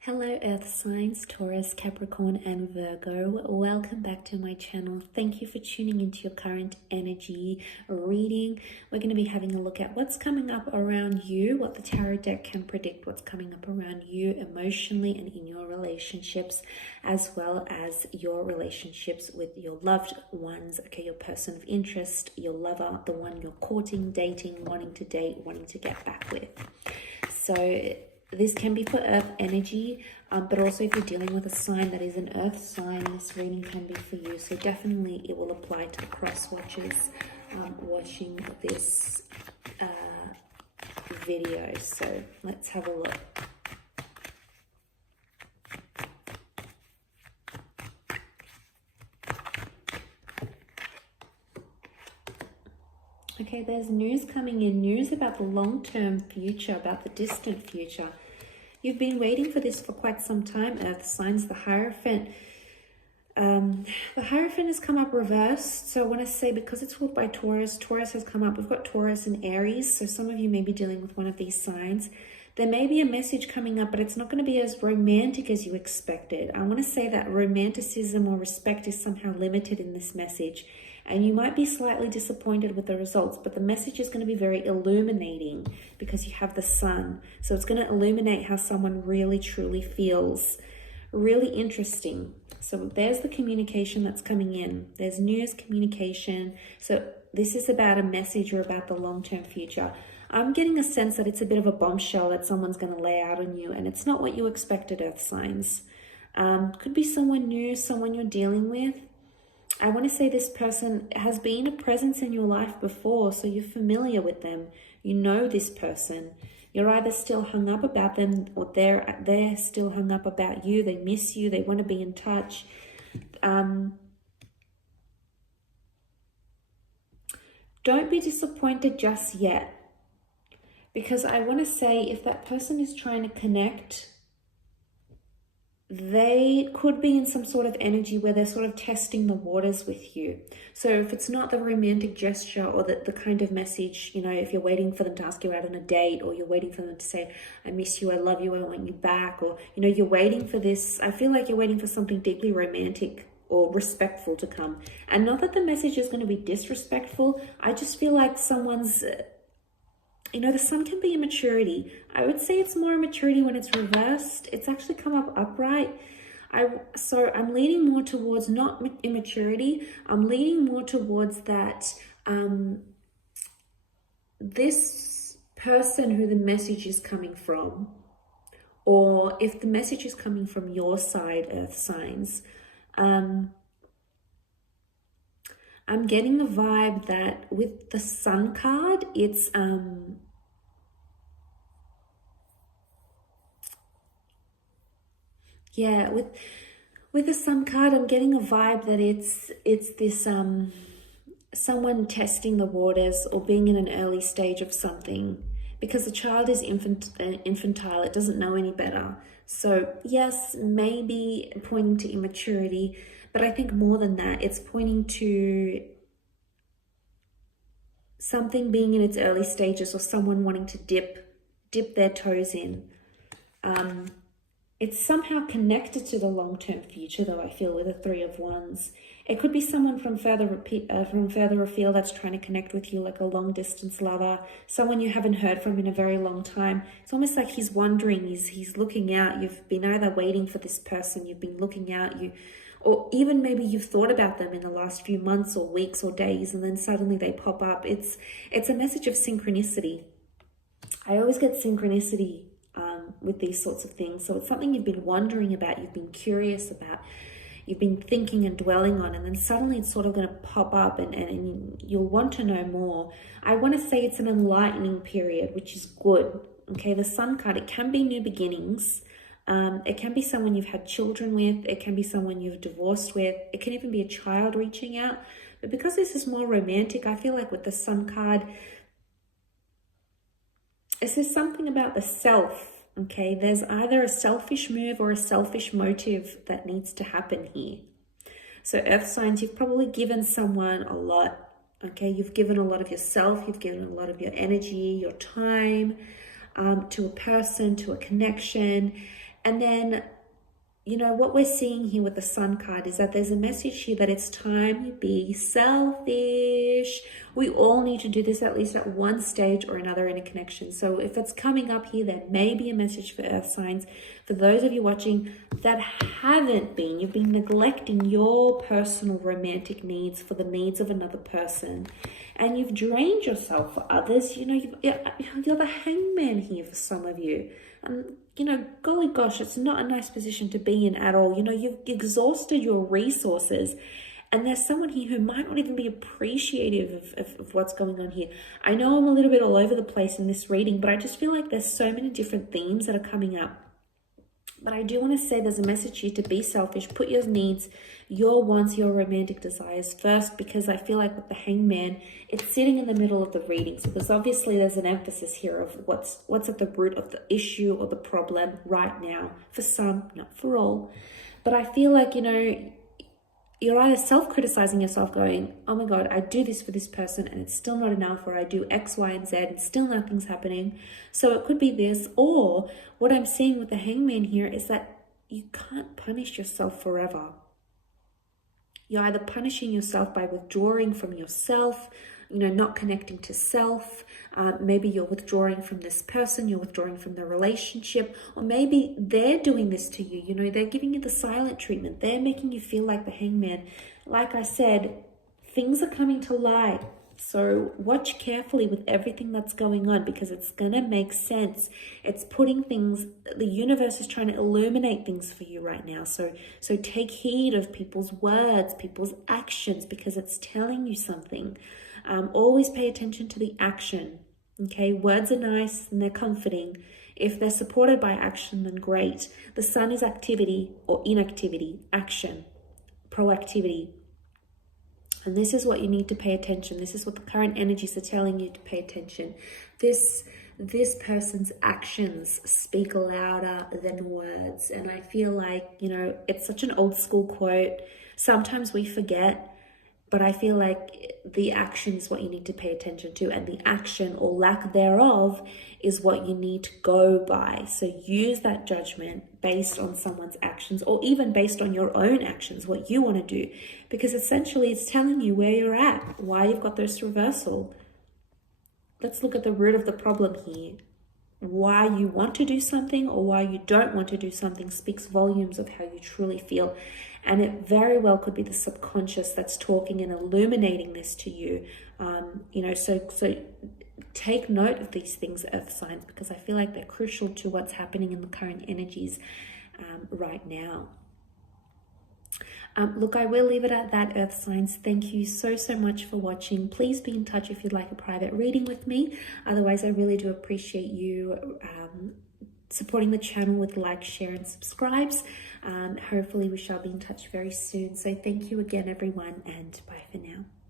Hello Earth signs, Taurus, Capricorn and Virgo. Welcome back to my channel. Thank you for tuning into your current energy reading. We're going to be having a look at what's coming up around you, what the tarot deck can predict, what's coming up around you emotionally and in your relationships, as well as your relationships with your loved ones, okay, your person of interest, your lover, the one you're courting, dating, wanting to date, wanting to get back with. So this can be for Earth energy, but also if you're dealing with a sign that is an Earth sign, this reading can be for you. So definitely it will apply to the cross watchers watching this video. So let's have a look. Okay, there's news coming in, news about the long-term future, about the distant future. You've been waiting for this for quite some time, Earth signs. The Hierophant. The Hierophant has come up reversed. So I want to say, because it's ruled by Taurus, Taurus has come up. We've got Taurus and Aries. So some of you may be dealing with one of these signs. There may be a message coming up, but it's not going to be as romantic as you expected. I want to say that romanticism or respect is somehow limited in this message. And you might be slightly disappointed with the results, but the message is going to be very illuminating because you have the sun. So it's going to illuminate how someone really, truly feels. Really interesting. So there's the communication that's coming in. There's news, communication. So this is about a message or about the long-term future. I'm getting a sense that it's a bit of a bombshell that someone's going to lay out on you, and it's not what you expected, Earth signs. Could be someone new, someone you're dealing with. I want to say this person has been a presence in your life before, so you're familiar with them. You know this person. You're either still hung up about them or they're still hung up about you. They miss you. They want to be in touch. Don't be disappointed just yet, because I want to say if that person is trying to connect, they could be in some sort of energy where they're sort of testing the waters with you. So if it's not the romantic gesture or the kind of message, you know, if you're waiting for them to ask you out on a date, or you're waiting for them to say, I miss you, I love you, I want you back, or, you know, you're waiting for this, I feel like you're waiting for something deeply romantic or respectful to come. And not that the message is going to be disrespectful. I just feel like someone's, you know, the sun can be immaturity. I would say it's more immaturity when it's reversed. It's actually come up upright. So I'm leaning more towards not immaturity. I'm leaning more towards that this person who the message is coming from, or if the message is coming from your side, Earth signs, I'm getting a vibe that with the Sun card, it's yeah, with the Sun card, I'm getting a vibe that it's this someone testing the waters or being in an early stage of something, because the child is infantile, it doesn't know any better. So yes, maybe pointing to immaturity, but I think more than that, it's pointing to something being in its early stages, or someone wanting to dip their toes in. It's somehow connected to the long-term future, though, I feel, with the Three of Wands. It could be someone from further afield that's trying to connect with you, like a long-distance lover, someone you haven't heard from in a very long time. It's almost like he's wondering, he's looking out. You've been either waiting for this person, you've been looking out, or even maybe you've thought about them in the last few months or weeks or days, and then suddenly they pop up. It's a message of synchronicity. I always get synchronicity with these sorts of things. So it's something you've been wondering about, you've been curious about, you've been thinking and dwelling on, and then suddenly it's sort of going to pop up and you'll want to know more. I want to say it's an enlightening period, which is good. Okay, the Sun card, it can be new beginnings. It can be someone you've had children with. It can be someone you've divorced with. It can even be a child reaching out. But because this is more romantic, I feel like with the Sun card, it says something about the self. Okay, there's either a selfish move or a selfish motive that needs to happen here. So Earth signs, you've probably given someone a lot. Okay, you've given a lot of yourself, you've given a lot of your energy, your time to a person, to a connection. And then, you know, what we're seeing here with the Sun card is that there's a message here that it's time you be selfish. We all need to do this at least at one stage or another in a connection. So if it's coming up here, there may be a message for earth signs. For those of you watching that haven't been, you've been neglecting your personal romantic needs for the needs of another person. And you've drained yourself for others. You know, you're the hangman here for some of you. You know, golly gosh, it's not a nice position to be in at all. You know, you've exhausted your resources, and there's someone here who might not even be appreciative of what's going on here. I know I'm a little bit all over the place in this reading, but I just feel like there's so many different themes that are coming up. But I do want to say there's a message here to be selfish, put your needs, your wants, your romantic desires first, because I feel like with the hangman, it's sitting in the middle of the reading. So there's an emphasis here of what's at the root of the issue or the problem right now. For some, not for all. But I feel like, you know, you're either self-criticizing yourself going, oh my God, I do this for this person and it's still not enough, or I do X, Y, and Z and still nothing's happening. So it could be this, or what I'm seeing with the hangman here is that you can't punish yourself forever. You're either punishing yourself by withdrawing from yourself, you know, not connecting to self. Maybe you're withdrawing from this person, you're withdrawing from the relationship, or maybe they're doing this to you. You know, they're giving you the silent treatment. They're making you feel like the hangman. Like I said, things are coming to light. So watch carefully with everything that's going on, because it's going to make sense. It's putting things, the universe is trying to illuminate things for you right now. So take heed of people's words, people's actions, because it's telling you something. Always pay attention to the action. Okay, words are nice and they're comforting. If they're supported by action, then great. The sun is activity or inactivity, action, proactivity. And this is what you need to pay attention. This is what the current energies are telling you to pay attention. This person's actions speak louder than words. And I feel like, you know, it's such an old school quote. Sometimes we forget. But I feel like the action is what you need to pay attention to, and the action or lack thereof is what you need to go by. So use that judgment based on someone's actions, or even based on your own actions, what you want to do, because essentially it's telling you where you're at, why you've got this reversal. Let's look at the root of the problem here. Why you want to do something or why you don't want to do something speaks volumes of how you truly feel. And it very well could be the subconscious that's talking and illuminating this to you. You know, so take note of these things, earth signs, because I feel like they're crucial to what's happening in the current energies right now. Look, I will leave it at that, earth signs. Thank you so much for watching. Please be in touch if you'd like a private reading with me. Otherwise, I really do appreciate you supporting the channel with like, share, and subscribes. Hopefully we shall be in touch very soon. So thank you again, everyone, and bye for now.